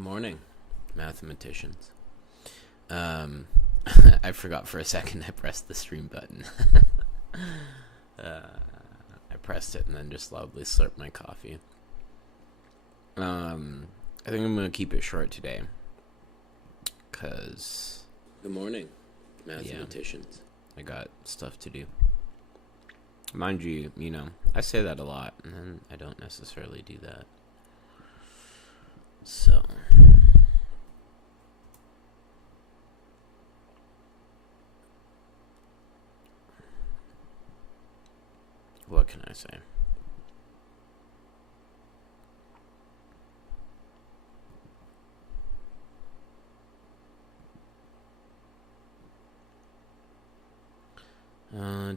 Good morning, mathematicians. Um, I forgot for a second I pressed the stream button. I pressed it and then just loudly slurped my coffee. I think I'm going to keep it short today. Because... Good morning, mathematicians. I got stuff to do. Mind you, I say that a lot, and then I don't necessarily do that. So... what can I say?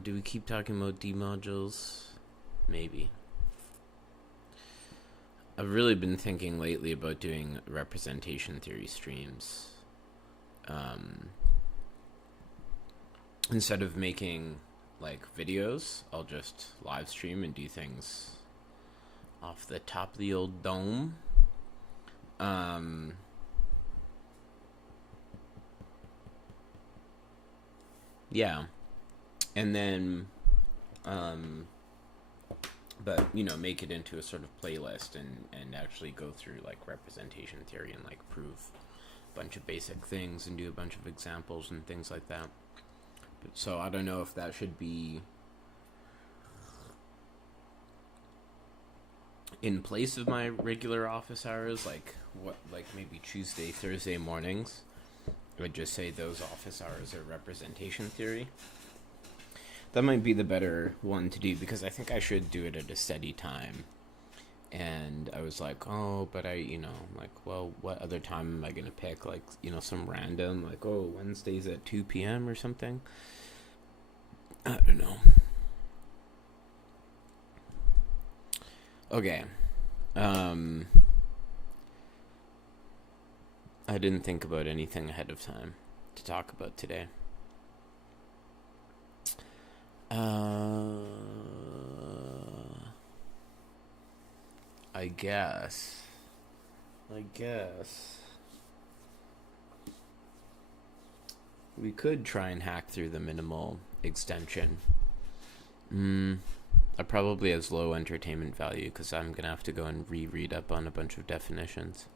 Do we keep talking about D modules? Maybe. I've really been thinking lately about doing representation theory streams. Instead of making videos, I'll just live stream and do things off the top of the old dome. Yeah. And then, but, make it into a sort of playlist and actually go through, representation theory and, prove a bunch of basic things and do a bunch of examples and things like that. So I don't know if that should be in place of my regular office hours, maybe Tuesday, Thursday mornings. I would just say those office hours are representation theory. That might be the better one to do, because I think I should do it at a steady time. And I was like, but well, what other time am I going to pick? Some random, Wednesdays at 2 p.m. or something. I don't know. Okay. I didn't think about anything ahead of time to talk about today. I guess we could try and hack through the minimal extension. It probably has low entertainment value because I'm gonna have to go and reread up on a bunch of definitions.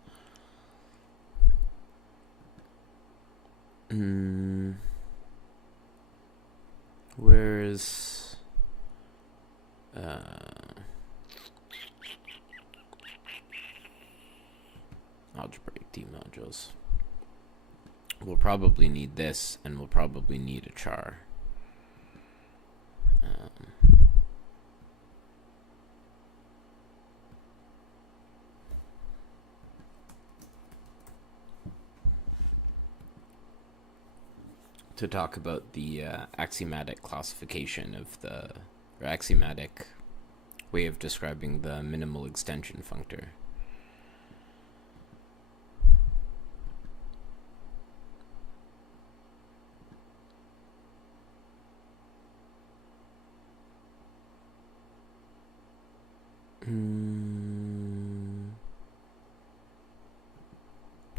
Where's algebraic D modules? We'll probably need this, and we'll probably need a char. To talk about the axiomatic classification of or axiomatic way of describing the minimal extension functor.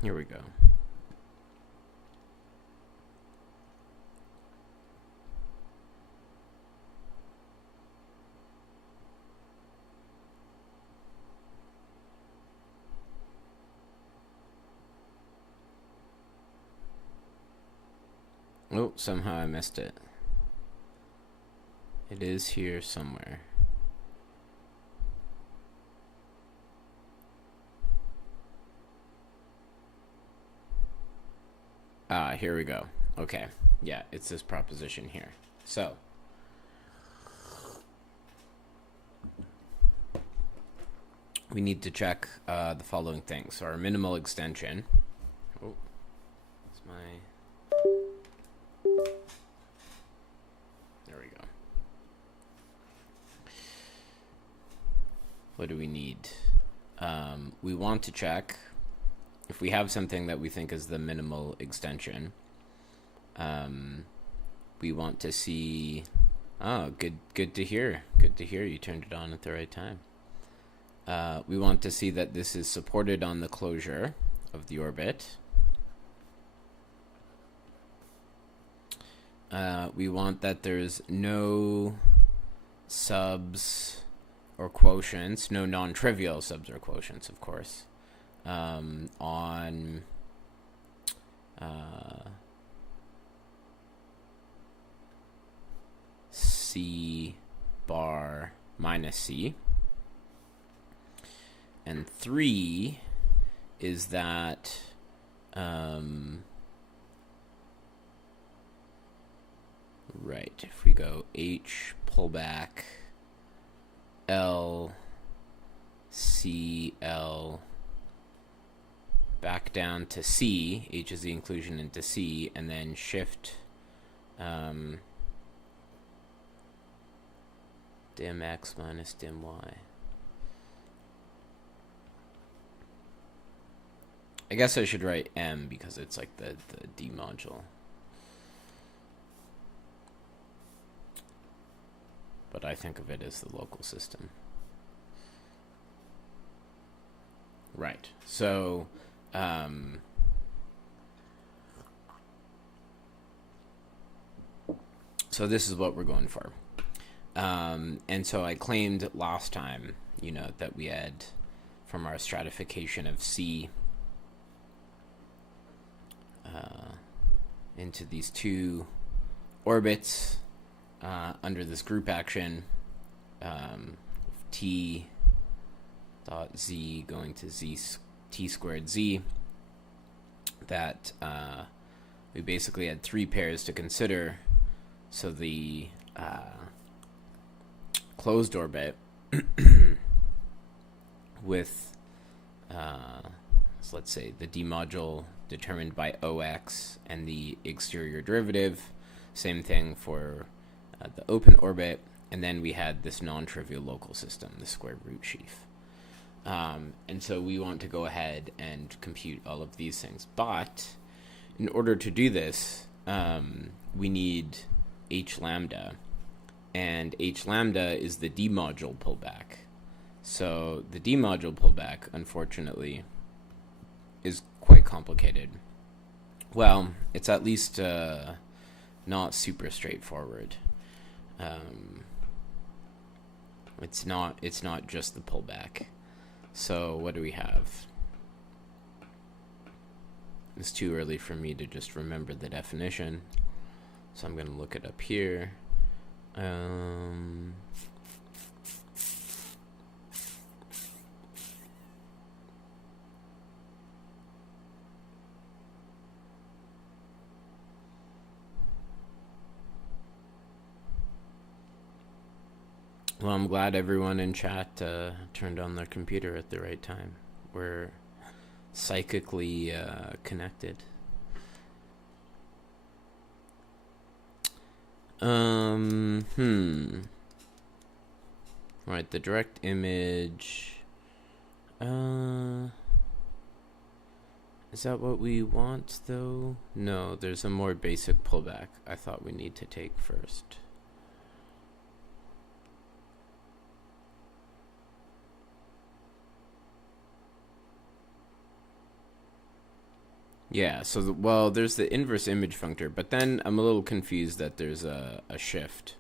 Here we go. Oh, somehow I missed it. It is here somewhere. Here we go. Okay. Yeah, it's this proposition here. So, we need to check the following things. So our minimal extension. Oh, that's my... There we go. What do we need? We want to check if we have something that we think is the minimal extension. We want to see... Oh, good to hear. Good to hear you turned it on at the right time. We want to see that this is supported on the closure of the orbit. We want that there's no subs or quotients, no non-trivial subs or quotients, of course, on C bar minus C. And 3 is that right, if we go H pullback L C L back down to C, H is the inclusion into C, and then shift dim X minus dim Y. I guess I should write M because it's like the D module. But I think of it as the local system. Right. So, so this is what we're going for. And so I claimed last time, that we had, from our stratification of C into these two orbits under this group action, T dot Z going to Z T squared Z, that we basically had 3 pairs to consider. So the closed orbit with, so let's say, the D module determined by OX and the exterior derivative. Same thing for the open orbit. And then we had this non-trivial local system, the square root sheaf. And so we want to go ahead and compute all of these things. But in order to do this, we need H lambda. And H lambda is the D module pullback. So the D module pullback, unfortunately, is quite complicated. Well, it's at least not super straightforward. It's not just the pullback. So what do we have? It's too early for me to just remember the definition, so I'm going to look it up here. Well, I'm glad everyone in chat turned on their computer at the right time. We're psychically connected. Right, the direct image. Is that what we want, though? No, there's a more basic pullback I thought we need to take first. Yeah, so, there's the inverse image functor, but then I'm a little confused that there's a shift,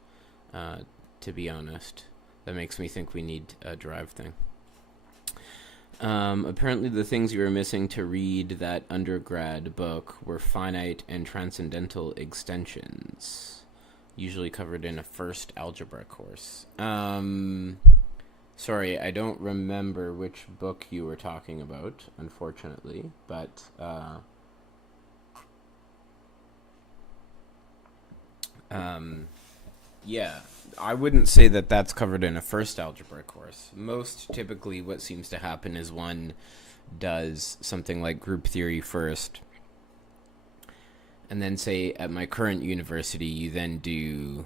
to be honest. That makes me think we need a derived thing. Apparently the things you were missing to read that undergrad book were finite and transcendental extensions, usually covered in a first algebra course. Sorry, I don't remember which book you were talking about, unfortunately, but yeah, I wouldn't say that that's covered in a first algebra course. Most typically what seems to happen is one does something like group theory first, and then, say, at my current university, you then do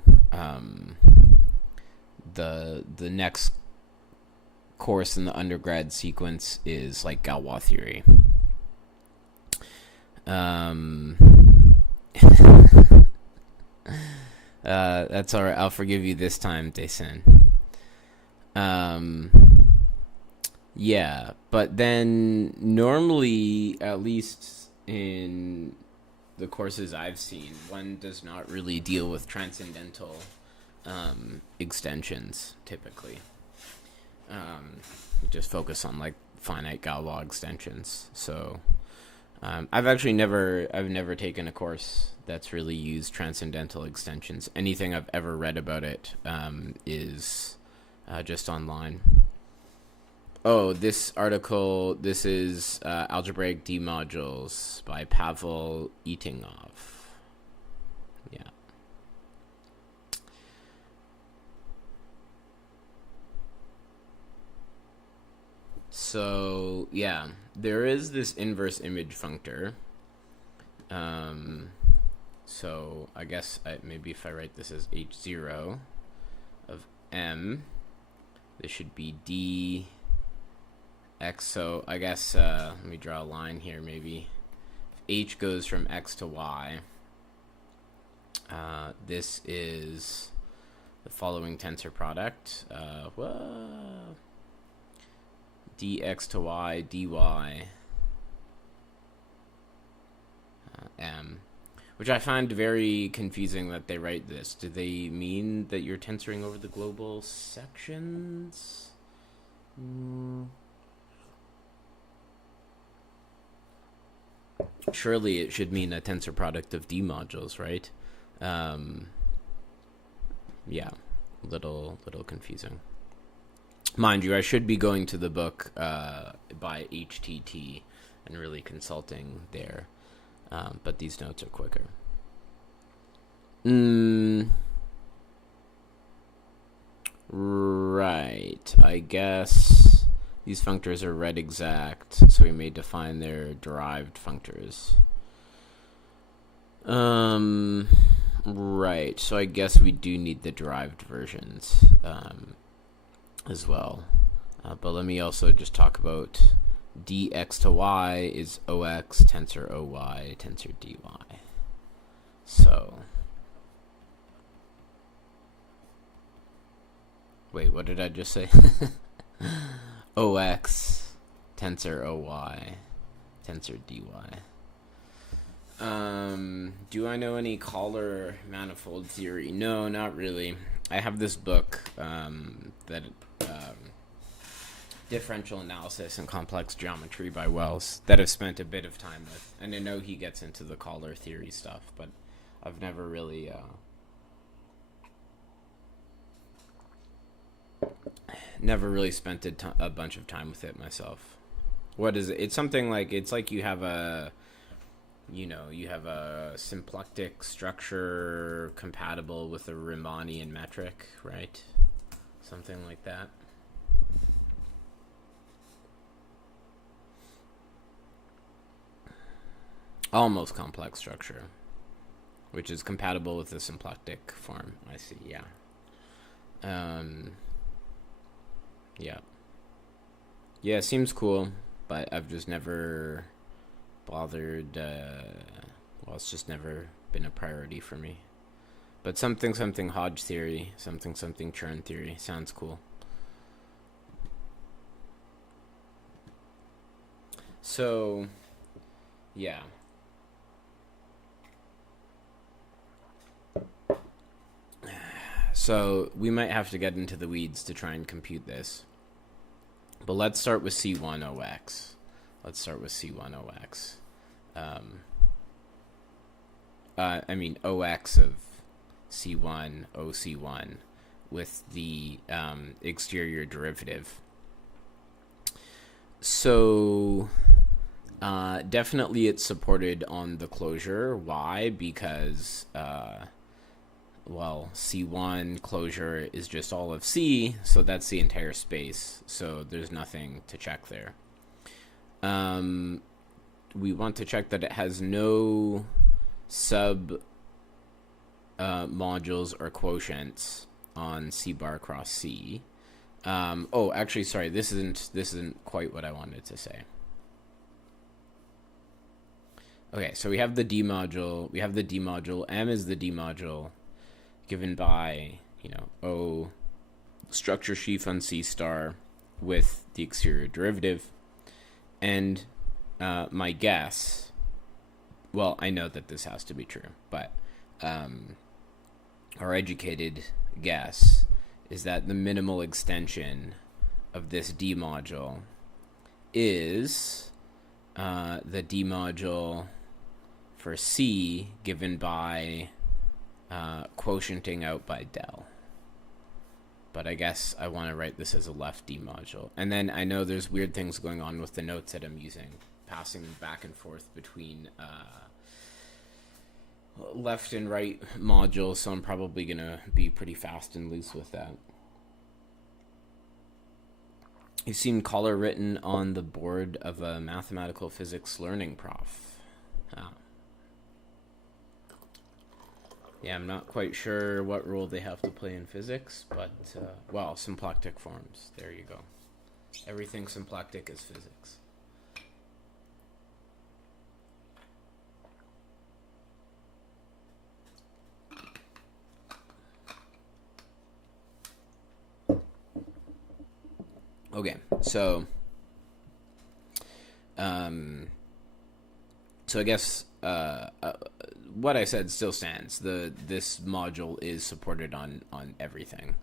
the next course in the undergrad sequence is like Galois theory. That's alright. I'll forgive you this time, Desen. Yeah, But then normally, at least in the courses I've seen, one does not really deal with transcendental extensions typically. Just focus on like finite Galois extensions. So I've never taken a course that's really used transcendental extensions. Anything I've ever read about it is just online. Oh, this is Algebraic D Modules by Pavel Itingov. Yeah. So, yeah, there is this inverse image functor. So I guess maybe if I write this as H0 of M, this should be D X. So I guess let me draw a line here. Maybe if H goes from X to Y, this is the following tensor product. Dx to Y dy M, which I find very confusing that they write this. Do they mean that you're tensoring over the global sections? Surely it should mean a tensor product of D modules, right? Yeah, little confusing. Mind you, I should be going to the book by HTT and really consulting there. But these notes are quicker. Right. I guess these functors are red exact, so we may define their derived functors. Right. So I guess we do need the derived versions as well. But let me also just talk about dx to y is ox tensor oy tensor dy. So, wait, what did I just say? Ox tensor oy tensor dy. Do I know any Collar manifold theory? No, not really. I have this book that Differential Analysis and Complex Geometry by Wells that I've spent a bit of time with, and I know he gets into the Collar theory stuff, but I've never really spent a bunch of time with it myself. What is it? It's something like, it's like you have a symplectic structure compatible with a Riemannian metric, right? Something like that. Almost complex structure, which is compatible with the symplectic form. I see, yeah. Yeah. Yeah, it seems cool, but I've just never bothered, it's just never been a priority for me. But something Hodge theory, something Chern theory sounds cool. So, yeah. So we might have to get into the weeds to try and compute this. But let's start with C1OX. OX of C1, OC1 with the exterior derivative. So definitely it's supported on the closure. Why? Because C1 closure is just all of C, so that's the entire space, so there's nothing to check there. We want to check that it has no sub modules or quotients on C bar cross C. Actually, sorry, this isn't quite what I wanted to say. Okay, so we have the D module. M is the D module given by, O structure sheaf on C star with the exterior derivative. And my guess, well, I know that this has to be true, but our educated guess is that the minimal extension of this D module is the D module for C given by quotienting out by del. But I guess I want to write this as a left D module. And then I know there's weird things going on with the notes that I'm using, passing back and forth between left and right modules, so I'm probably going to be pretty fast and loose with that. You've seen color written on the board of a mathematical physics learning prof. Yeah, I'm not quite sure what role they have to play in physics, but, well, symplectic forms. There you go. Everything symplectic is physics. Okay, so I guess what I said still stands. This module is supported on everything,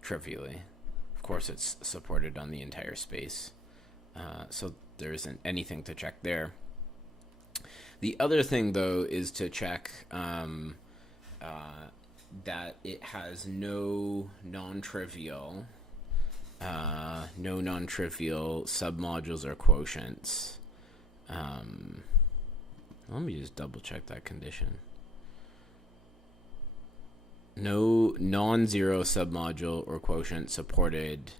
trivially. Of course, it's supported on the entire space, so there isn't anything to check there. The other thing, though, is to check that it has no non-trivial submodules or quotients. Let me just double check that condition. No non-zero submodule or quotient supported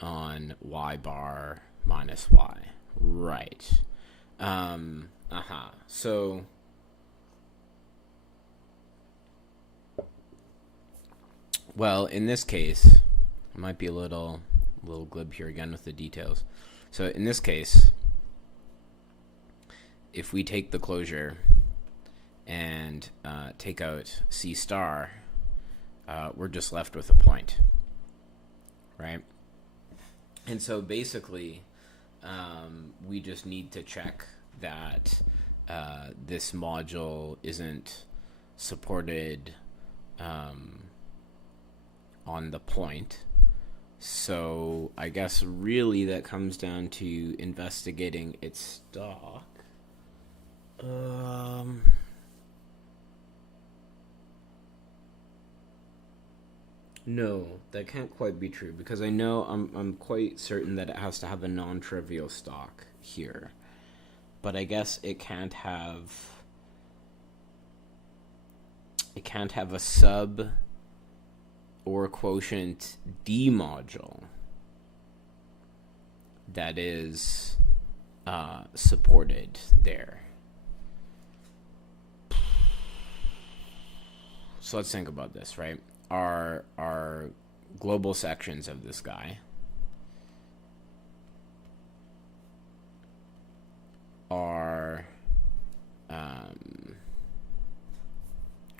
on y bar minus y. Right. So well, in this case, I might be a little glib here again with the details. So in this case, if we take the closure and take out C star, we're just left with a point, right? And so basically, we just need to check that this module isn't supported on the point. So I guess really that comes down to investigating its stock. No, that can't quite be true, because I know I'm quite certain that it has to have a non-trivial stock here. But I guess it can't have a sub or quotient D module that is supported there. So let's think about this, right? Our global sections of this guy are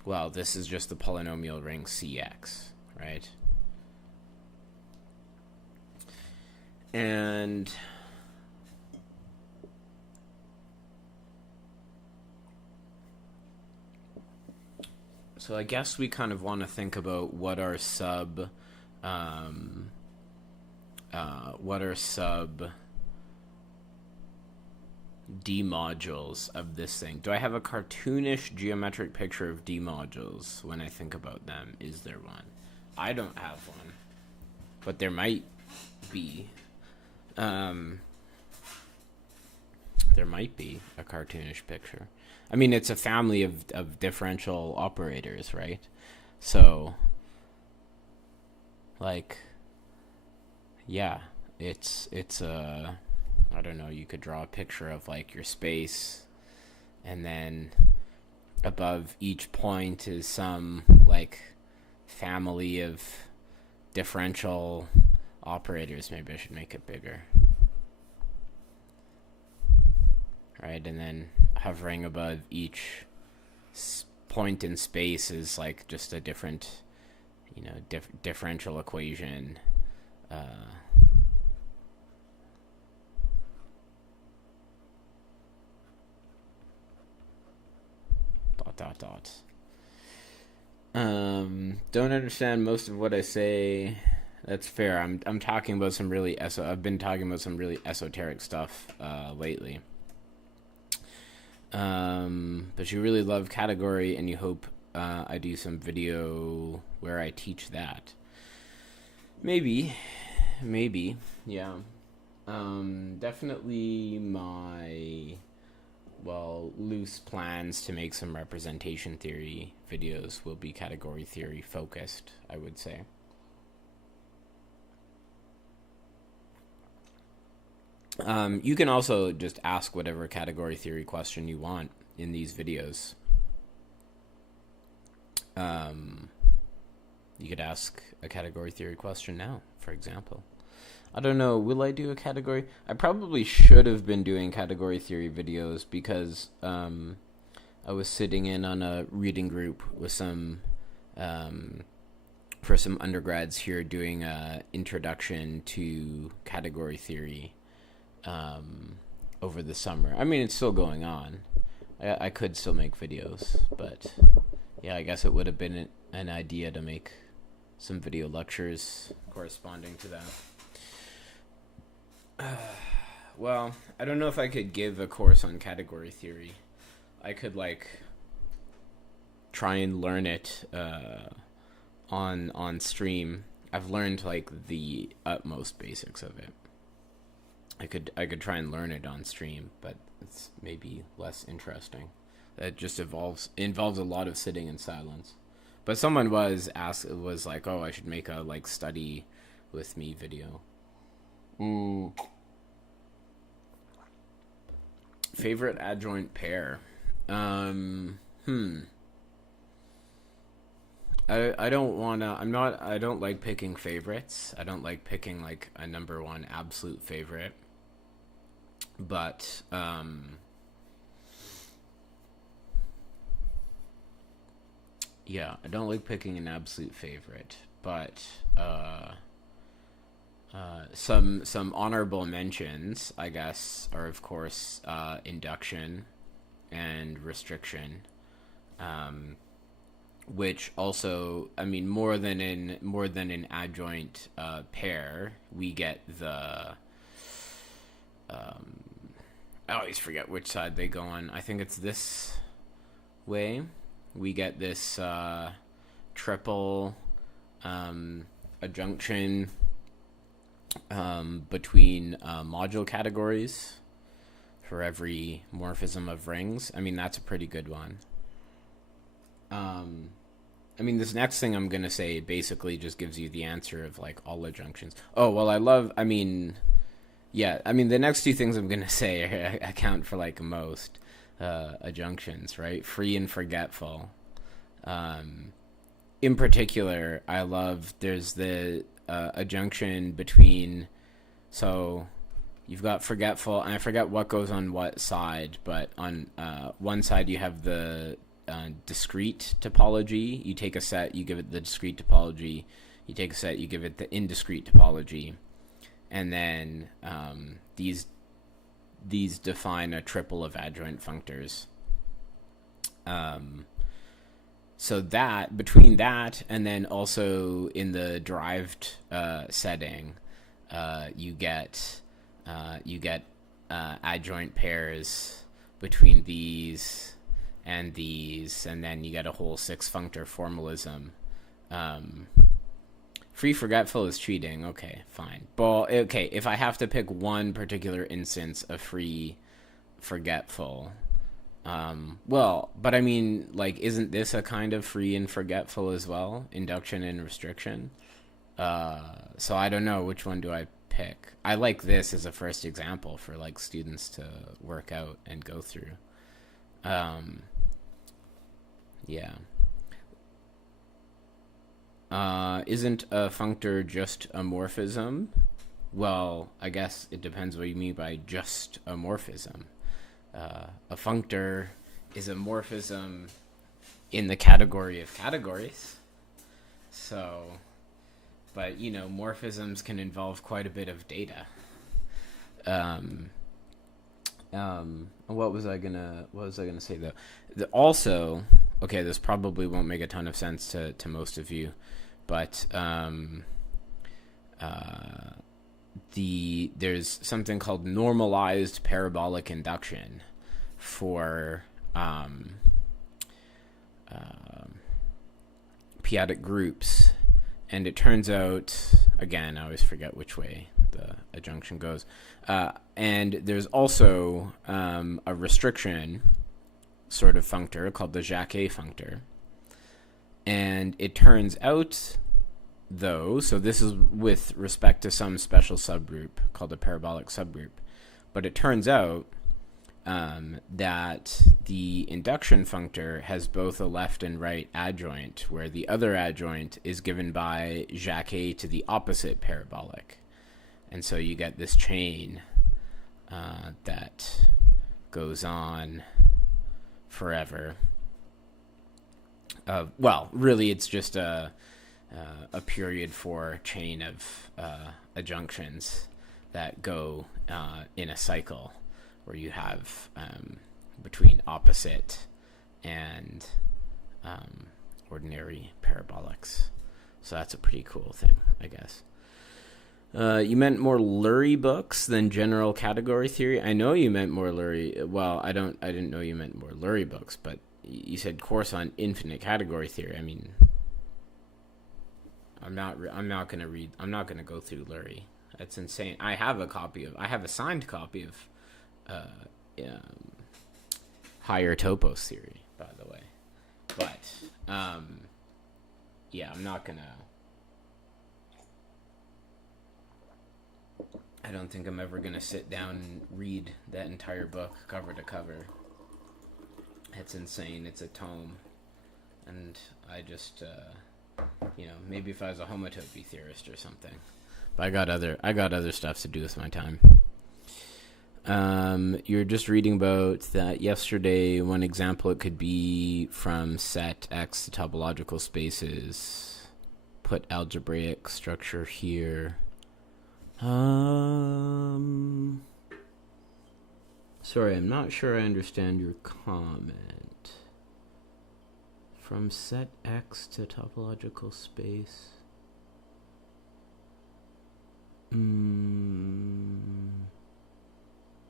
well, this is just the polynomial ring CX, right? And so I guess we kind of want to think about what are sub D modules of this thing. Do I have a cartoonish geometric picture of D modules when I think about them? Is there one? I don't have one, but there might be. There might be a cartoonish picture. I mean, it's a family of differential operators, right? So, like, yeah, it's a, I don't know, you could draw a picture of, like, your space, and then above each point is some, like, family of differential operators. Maybe I should make it bigger. Right, and then hovering above each point in space is like just a different, differential equation. dot dot. Don't understand most of what I say. That's fair. I'm talking about some really I've been talking about some really esoteric stuff lately. But you really love category, and you hope I do some video where I teach that. Maybe, yeah. Definitely my loose plans to make some representation theory videos will be category theory focused, I would say. You can also just ask whatever category theory question you want in these videos. You could ask a category theory question now, for example. I don't know, will I do a category? I probably should have been doing category theory videos because I was sitting in on a reading group with some for some undergrads here doing a introduction to category theory over the summer. I mean, it's still going on. I could still make videos, but yeah, I guess it would have been an idea to make some video lectures corresponding to that. Well, I don't know if I could give a course on category theory. I could try and learn it on stream. I've learned the utmost basics of it. I could try and learn it on stream, but it's maybe less interesting. That just involves a lot of sitting in silence. But someone was like, "Oh, I should make a study with me video." Favorite adjoint pair. I don't like picking favorites. I don't like picking a number one absolute favorite. But yeah, I don't like picking an absolute favorite, but some honorable mentions, I guess, are of course induction and restriction, which also, I mean, more than an adjoint pair, we get the I always forget which side they go on. I think it's this way. We get this triple adjunction between module categories for every morphism of rings. I mean, that's a pretty good one. I mean, this next thing I'm going to say basically just gives you the answer of all adjunctions. Oh, well, the next two things I'm going to say account for most adjunctions, right? Free and forgetful. In particular, I love, there's the adjunction between, so you've got forgetful, and I forget what goes on what side, but on one side you have the discrete topology. You take a set, you give it the discrete topology. You take a set, you give it the indiscrete topology. And then these define a triple of adjoint functors. So that, between that and then also in the derived setting, you get adjoint pairs between these, and then you get a whole six functor formalism. Free forgetful is cheating. Okay, fine. Well, okay, if I have to pick one particular instance of free forgetful, but I mean, isn't this a kind of free and forgetful as well? Induction and restriction. So I don't know, which one do I pick? I like this as a first example for students to work out and go through. Yeah. Isn't a functor just a morphism? Well, I guess it depends what you mean by just a morphism. A functor is a morphism in the category of categories. So, but morphisms can involve quite a bit of data. What was I gonna say though? Also, okay, this probably won't make a ton of sense to most of you, but there's something called normalized parabolic induction for p-adic groups, and it turns out, again, I always forget which way the adjunction goes, and there's also a restriction sort of functor called the Jacquet functor, and it turns out, though, so this is with respect to some special subgroup called a parabolic subgroup, but it turns out that the induction functor has both a left and right adjoint, where the other adjoint is given by Jacquet to the opposite parabolic. And so you get this chain that goes on forever. Well, really, it's just a period for chain of adjunctions that go in a cycle, where you have between opposite and ordinary parabolics. So that's a pretty cool thing, I guess. You meant more Lurie books than general category theory. I know you meant more Lurie. Well, I didn't know you meant more Lurie books, but you said course on infinite category theory. I mean, I'm not going to go through Lurie. That's insane. I have a signed copy of higher topos theory, by the way. But yeah, I'm not gonna. I don't think I'm ever gonna sit down and read that entire book cover to cover. It's insane. It's a tome, and I just, maybe if I was a homotopy theorist or something. But I got other stuff to do with my time. You're just reading about that yesterday. One example, it could be from set X to topological spaces. Put algebraic structure here. Sorry, I'm not sure I understand your comment. From set X to topological space.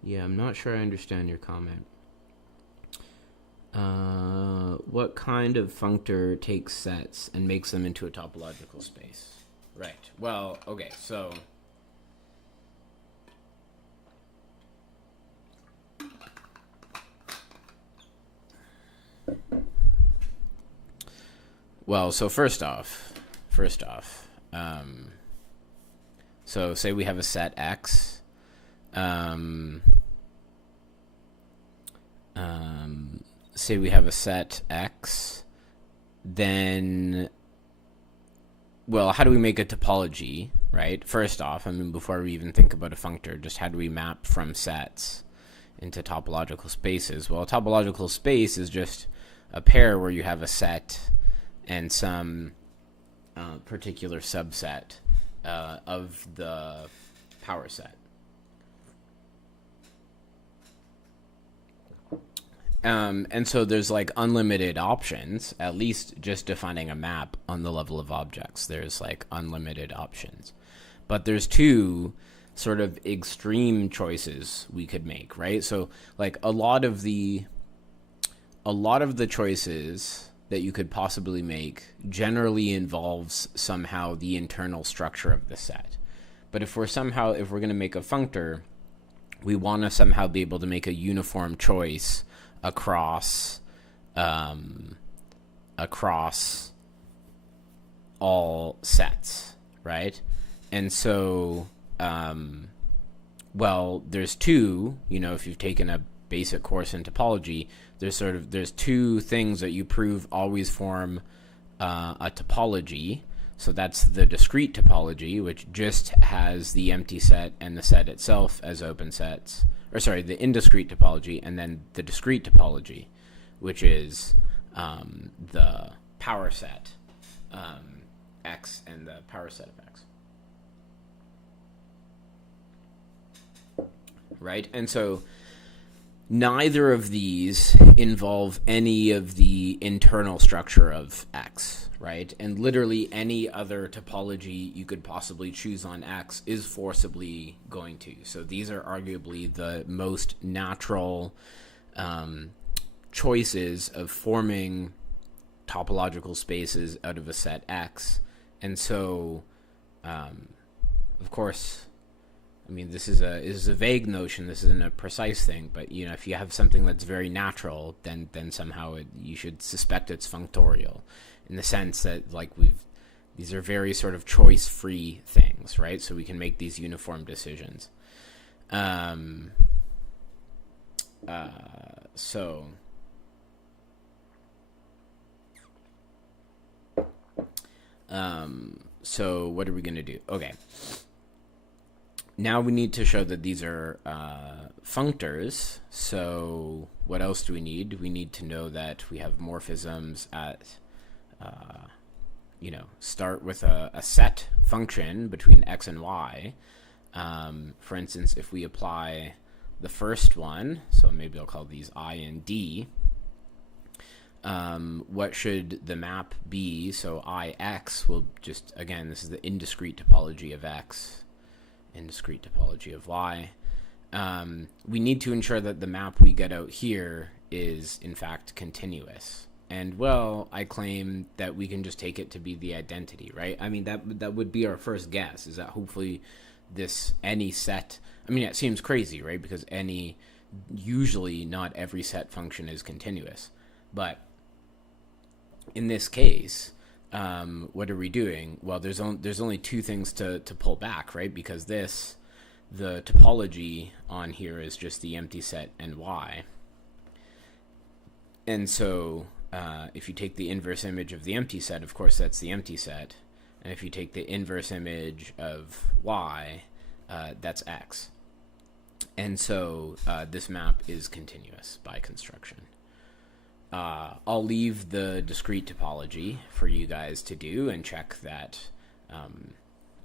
Yeah, I'm not sure I understand your comment. What kind of functor takes sets and makes them into a topological space? Right. Well, okay, so first off, so say we have a set X. Say we have a set X, then, well, how do we make a topology, right? First off, I mean, before we even think about a functor, just how do we map from sets into topological spaces? Well, a topological space is just a pair where you have a set and some particular subset of the power set. And so there's like unlimited options, at least just defining a map on the level of objects. There's like unlimited options. But there's two sort of extreme choices we could make, right? So like a lot of the choices that you could possibly make generally involves somehow the internal structure of the set. But if we're going to make a functor, we want to somehow be able to make a uniform choice across all sets, right? And so, there's two, if you've taken a basic course in topology, there's two things that you prove always form a topology. So that's the discrete topology, which just has the empty set and the set itself as open sets. The indiscrete topology, and then the discrete topology, which is the power set X and the power set of X. Right? And so neither of these involve any of the internal structure of X, right? And literally any other topology you could possibly choose on X is forcibly going to. So these are arguably the most natural choices of forming topological spaces out of a set X. And so, of course, I mean, this is a vague notion. This isn't a precise thing, but if you have something that's very natural, then somehow you should suspect it's functorial, in the sense that these are very sort of choice-free things, right? So we can make these uniform decisions. So what are we going to do? Okay. Now we need to show that these are functors. So what else do we need? We need to know that we have morphisms at, start with a set function between x and y. For instance, if we apply the first one, so maybe I'll call these I and D, what should the map be? So Ix will just, again, this is the indiscrete topology of X, indiscrete topology of Y. We need to ensure that the map we get out here is, in fact, continuous. And, well, I claim that we can just take it to be the identity, right? I mean, that would be our first guess, is that hopefully any set, I mean, it seems crazy, right? Because usually not every set function is continuous. But in this case, what are we doing? Well, there's only two things to pull back, right? Because the topology on here is just the empty set and Y. And so if you take the inverse image of the empty set, of course, that's the empty set. And if you take the inverse image of Y, that's X. And so this map is continuous by construction. I'll leave the discrete topology for you guys to do and check that.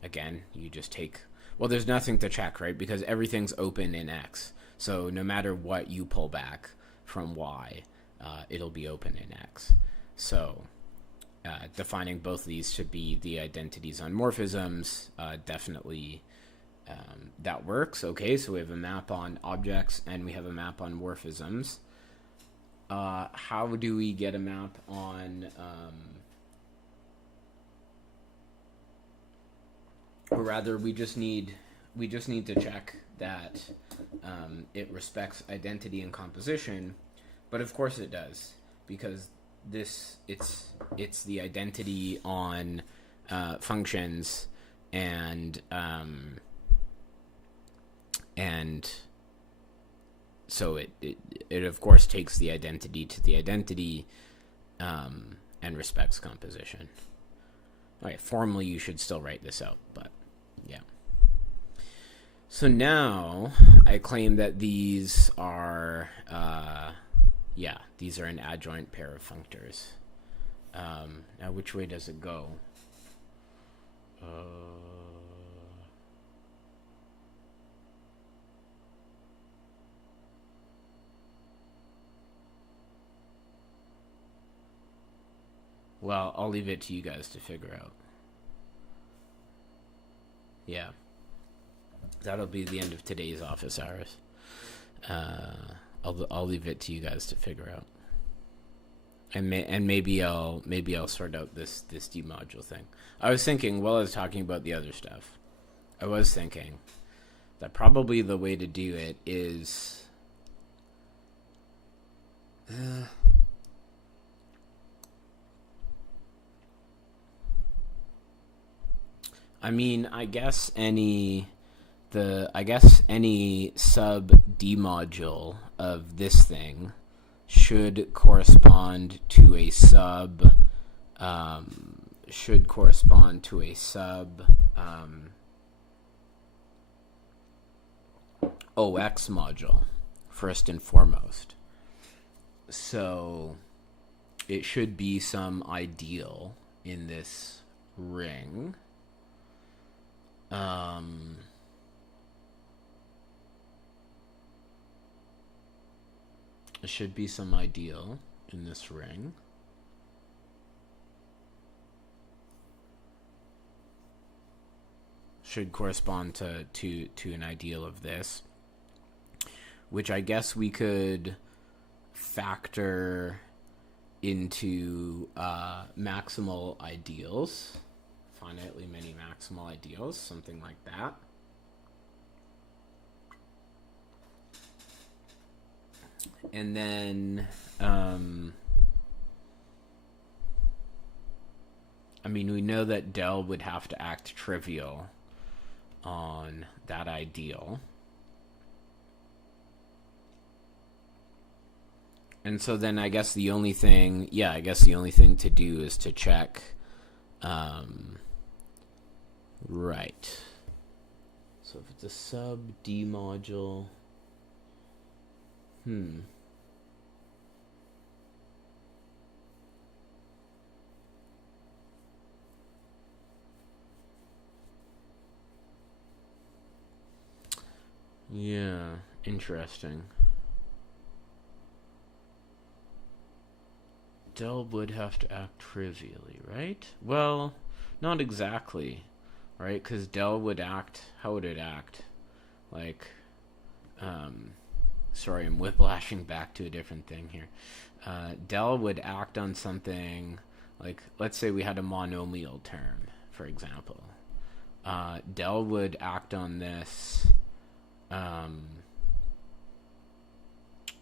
Again, you just take... Well, there's nothing to check, right? Because everything's open in X. So no matter what you pull back from Y, it'll be open in X. So defining both of these should be the identities on morphisms. Definitely that works. Okay, so we have a map on objects and we have a map on morphisms. How do we get a map on, or rather, we just need to check that it respects identity and composition, but of course it does, because it's the identity on functions and so it of course takes the identity to the identity and respects composition. Okay, formally you should still write this out, but yeah. So now I claim that these are these are an adjoint pair of functors. Now which way does it go? Well, I'll leave it to you guys to figure out. Yeah. That'll be the end of today's office hours. I'll leave it to you guys to figure out. And maybe I'll sort out this demodule thing. I was thinking, while I was talking about the other stuff, I was thinking that probably the way to do it is I mean, I guess any sub demodule of this thing should correspond to a sub OX module first and foremost. So it should be some ideal in this ring. should be some ideal in this ring. Should correspond to an ideal of this, which I guess we could factor into maximal ideals, finitely many maximal ideals, something like that. And then, we know that del would have to act trivial on that ideal. And so then I guess the only thing to do is to check, right. So if it's a sub D module, yeah, interesting. Del would have to act trivially, right? Well, not exactly, right? Because del would act, how would it act? Like, sorry, I'm whiplashing back to a different thing here. Del would act on something, like, let's say we had a monomial term, for example. Del would act on this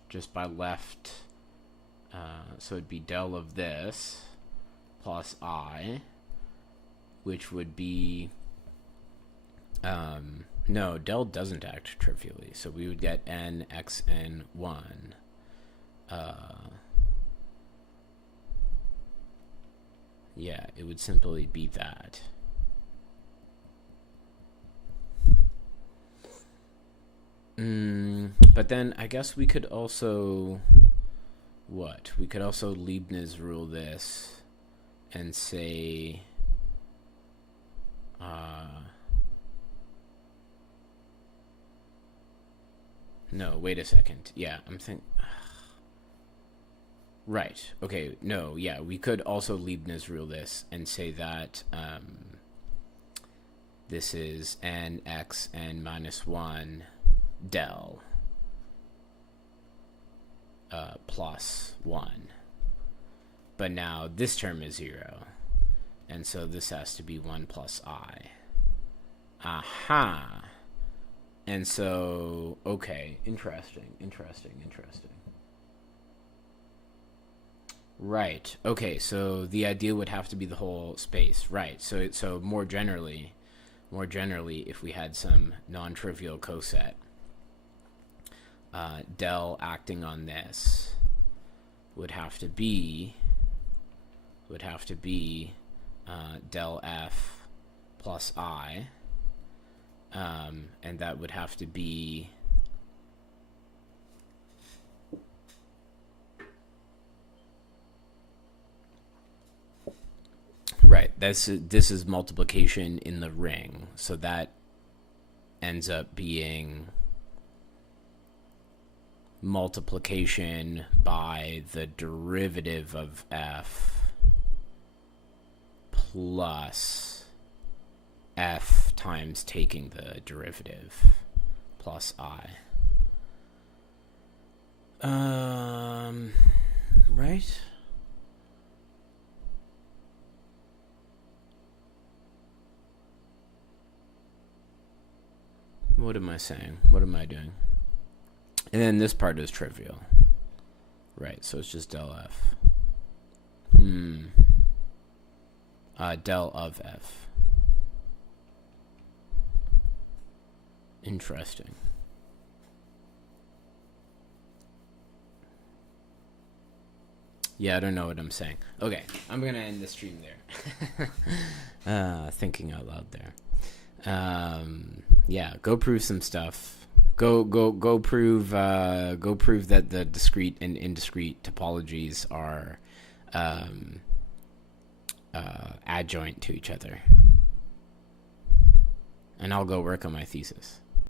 just by left, so it'd be del of this plus I, which would be, no, del doesn't act trivially, so we would get n x n 1. Yeah, it would simply be that. But then I guess we could also, we could also Leibniz rule this and say, no, wait a second. Yeah, I'm thinking. Right. Okay. No. Yeah, we could also Leibniz rule this and say that this is n x n minus 1 del plus 1. But now this term is 0. And so this has to be 1 plus I. Aha. And so, okay, interesting. Right. Okay, so the ideal would have to be the whole space. Right. So more generally, if we had some non-trivial coset, del acting on this would have to be del f plus I, and that would have to be right. This is multiplication in the ring, so that ends up being multiplication by the derivative of f plus f times taking the derivative plus I. Right? What am I saying? What am I doing? And then this part is trivial. Right, so it's just del f. Del of f. Interesting. Yeah, I don't know what I'm saying. Okay, I'm gonna end the stream there. Thinking out loud there. Yeah, go prove some stuff. Go prove that the discrete and indiscrete topologies are adjoint to each other. And I'll go work on my thesis.